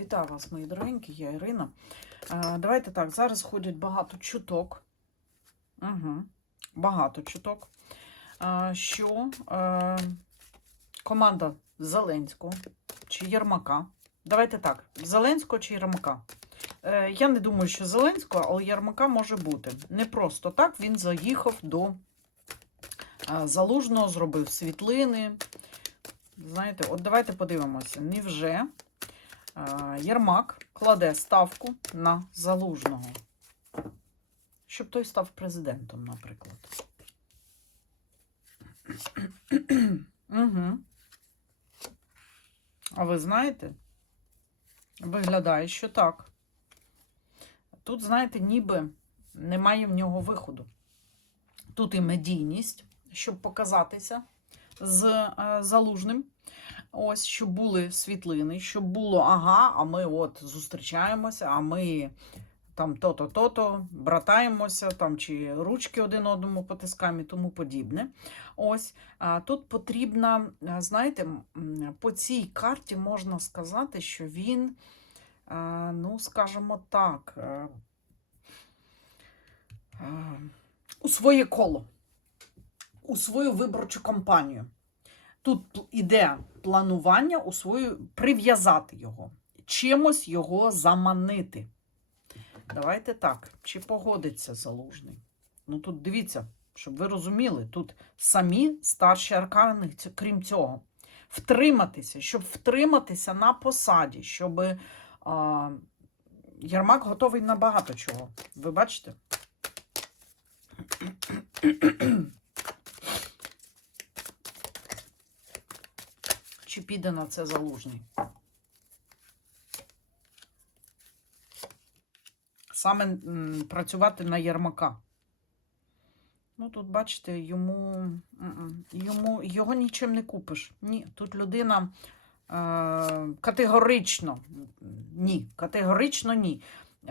Вітаю вас, мої дорогенькі, я Ірина. Е, Давайте так, зараз ходять багато чуток. Угу. Багато чуток. е, Що е, команда Зеленського чи Єрмака. Давайте так, Зеленського чи Єрмака. Я не думаю, що Зеленського, але Єрмака може бути. Не просто так він заїхав до Залужного, зробив світлини. Знаєте, от давайте подивимося. Невже Єрмак кладе ставку на Залужного, щоб той став президентом, наприклад. угу. А ви знаєте? Виглядає, що так. Тут, знаєте, ніби немає в нього виходу. Тут і медійність, щоб показатися з е, залужним. Ось, щоб були світлини, щоб було, ага, а ми от зустрічаємося, а ми там то-то, то-то, братаємося, там чи ручки один одному потискаємо і тому подібне. Ось, тут потрібно, знаєте, по цій карті можна сказати, що він, ну, скажімо так, а, а, у своє коло, у свою виборчу кампанію. Тут іде планування у свою прив'язати його, чимось його заманити. Давайте так, чи погодиться залужний? Ну тут дивіться, щоб ви розуміли, тут самі старші аркани, крім цього, втриматися, щоб втриматися на посаді, щоб а, Єрмак готовий на багато чого. Ви бачите? Чи піде на це залужний? Саме працювати на Єрмака. Ну, тут, бачите, йому, йому його нічим не купиш. Ні, тут людина е, категорично ні. Категорично ні.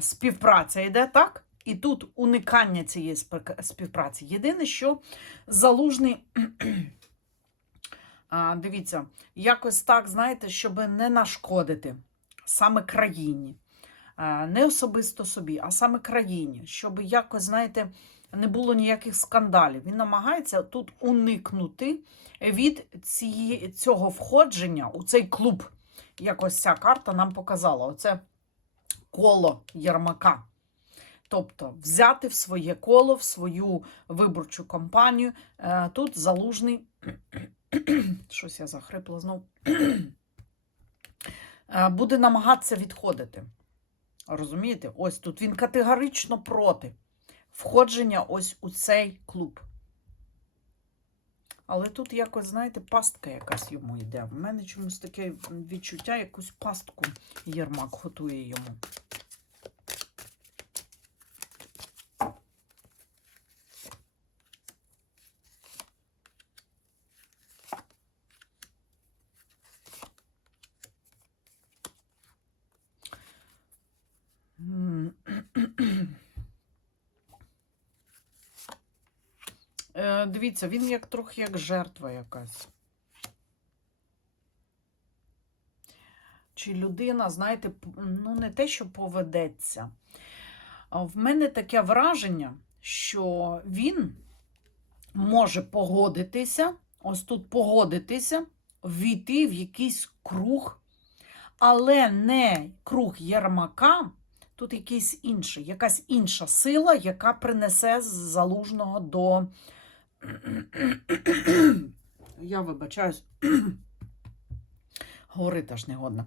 Співпраця йде так, і тут уникання цієї співпраці. Єдине, що залужний. Дивіться, якось так, знаєте, щоб не нашкодити саме країні. Не особисто собі, а саме країні, щоб якось, знаєте, не було ніяких скандалів. Він намагається тут уникнути від цієї, цього входження у цей клуб. Якось ця карта нам показала. Оце коло Єрмака. Тобто взяти в своє коло, в свою виборчу кампанію. Е, Тут залужний щось я захрипла знов, Е, буде намагатися відходити. Розумієте? Ось тут він категорично проти входження ось у цей клуб. Але тут якось, знаєте, пастка якась йому йде. В мене чомусь таке відчуття, якусь пастку Єрмак готує йому. М. Е, Дивіться, він як трохи як жертва якась. Чи людина, знаєте, ну не те, що поведеться. В мене таке враження, що він може погодитися, ось тут погодитися, ввійти в якийсь круг, але не круг Єрмака, тут якийсь інший, якась інша сила, яка принесе з залужного до. Я вибачаюсь, говорити аж не годна.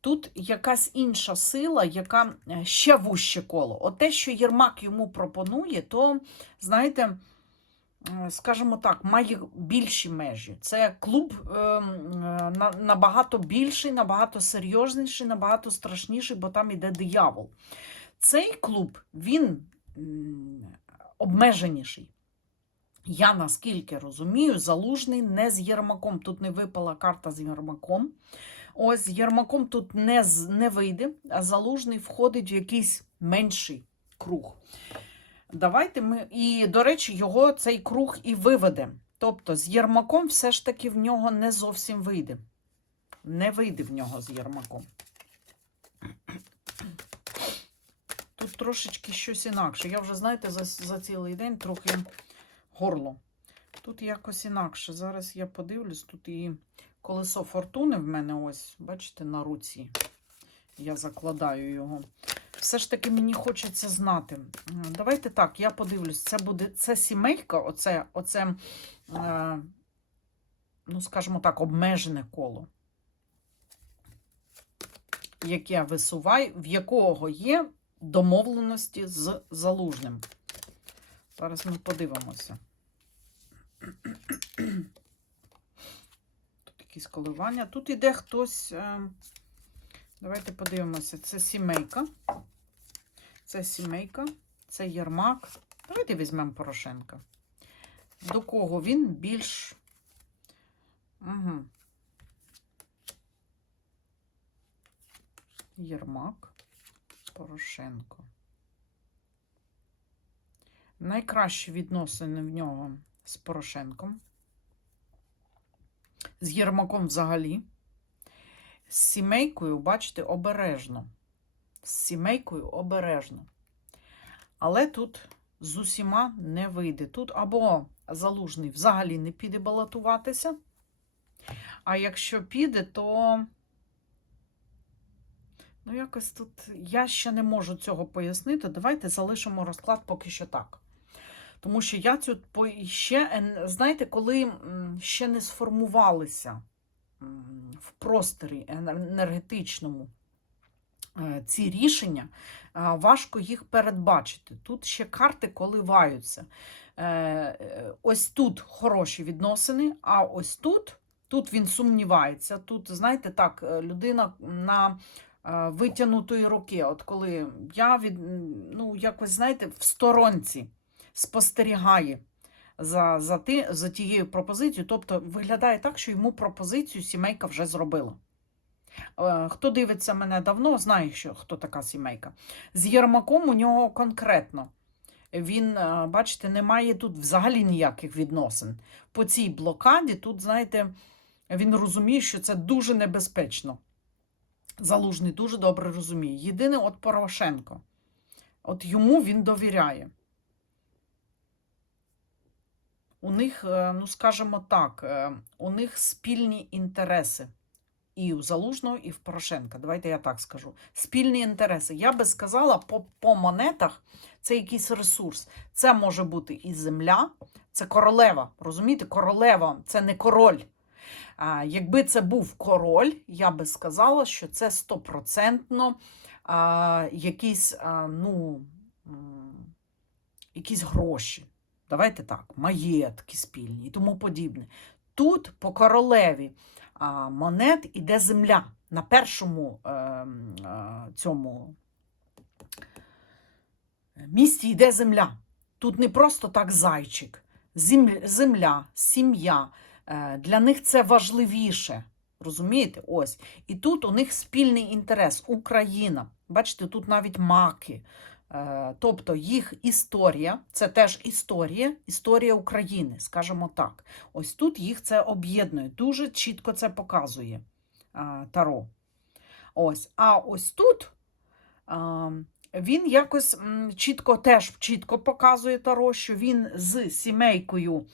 Тут якась інша сила, яка е, ще вуще коло. От те, що Єрмак йому пропонує, то, знаєте, скажімо так, має більші межі. Це клуб е, е, на- набагато більший, набагато серйозніший, набагато страшніший, бо там іде диявол. Цей клуб, він обмеженіший. Я наскільки розумію, залужний не з Єрмаком. Тут не випала карта з Єрмаком. Ось з Єрмаком тут не, не вийде, а залужний входить в якийсь менший круг. Давайте ми. І, до речі, його цей круг і виведе. Тобто з Єрмаком все ж таки в нього не зовсім вийде. Не вийде в нього з Єрмаком. них трошечки щось інакше. Я вже, знаєте, за, за цілий день трохи горло. Тут якось інакше. Зараз я подивлюсь, тут і колесо фортуни в мене ось, бачите, на руці. Я закладаю його. Все ж таки мені хочеться знати. Давайте так, я подивлюсь, це буде це сімейка, оце, оце е, ну, скажімо так, обмежене коло, яке висуває, в якого є домовленості з залужним. Зараз ми подивимося. Тут якісь коливання. Тут іде хтось. е, Давайте подивимося. Це сімейка. Це сімейка, це Єрмак. Давайте візьмемо Порошенка. До кого він більш. Угу. Єрмак, Порошенко. Найкращі відносини в нього з Порошенком. З Єрмаком взагалі. З сімейкою, бачите, обережно. З сімейкою обережно. Але тут з усіма не вийде. Тут або залужний взагалі не піде балотуватися. А якщо піде, то. Ну, якось тут я ще не можу цього пояснити. Давайте залишимо розклад поки що так. Тому що я цю ще, знаєте, коли ще не сформувалися в просторі енергетичному е, ці рішення, важко їх передбачити. Тут ще карти коливаються. Е, е, Ось тут хороші відносини, а ось тут, тут він сумнівається. Тут, знаєте, так, е, людина на е, витягнутої руки. От коли я від, ну, якось, знаєте, в сторонці спостерігає за, за, ти, за тією пропозицією. Тобто виглядає так, що йому пропозицію сімейка вже зробила. Е, Хто дивиться мене давно, знає, що, хто така сімейка. З Єрмаком у нього конкретно. Він, е, бачите, не має тут взагалі ніяких відносин. По цій блокаді тут, знаєте, він розуміє, що це дуже небезпечно. Залужний дуже добре розуміє. Єдине, от Порошенко. От йому він довіряє. У них, е, ну скажімо так, е, у них спільні інтереси. І у Залужного, і в Порошенка. Давайте я так скажу. Спільні інтереси. Я би сказала, по, по монетах це якийсь ресурс. Це може бути і земля, це королева. Розумієте, королева це не король. А, якби це був король, я би сказала, що це стопроцентно якісь, а, ну, якісь гроші. Давайте так, маєтки спільні і тому подібне. Тут по королеві монет іде земля. На першому е, е, цьому місці йде земля. Тут не просто так зайчик. Земля, сім'я. Е, Для них це важливіше. Розумієте? Ось. І тут у них спільний інтерес Україна. Бачите, тут навіть маки. Е, Тобто їх історія, це теж історія, історія України, скажімо так. Ось тут їх це об'єднує. Дуже чітко це показує Таро. Ось. А ось тут він якось чітко теж чітко показує Таро, що він з сімейкою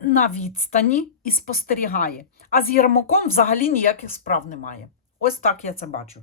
на відстані і спостерігає. А з Єрмаком взагалі ніяких справ немає. Ось так я це бачу.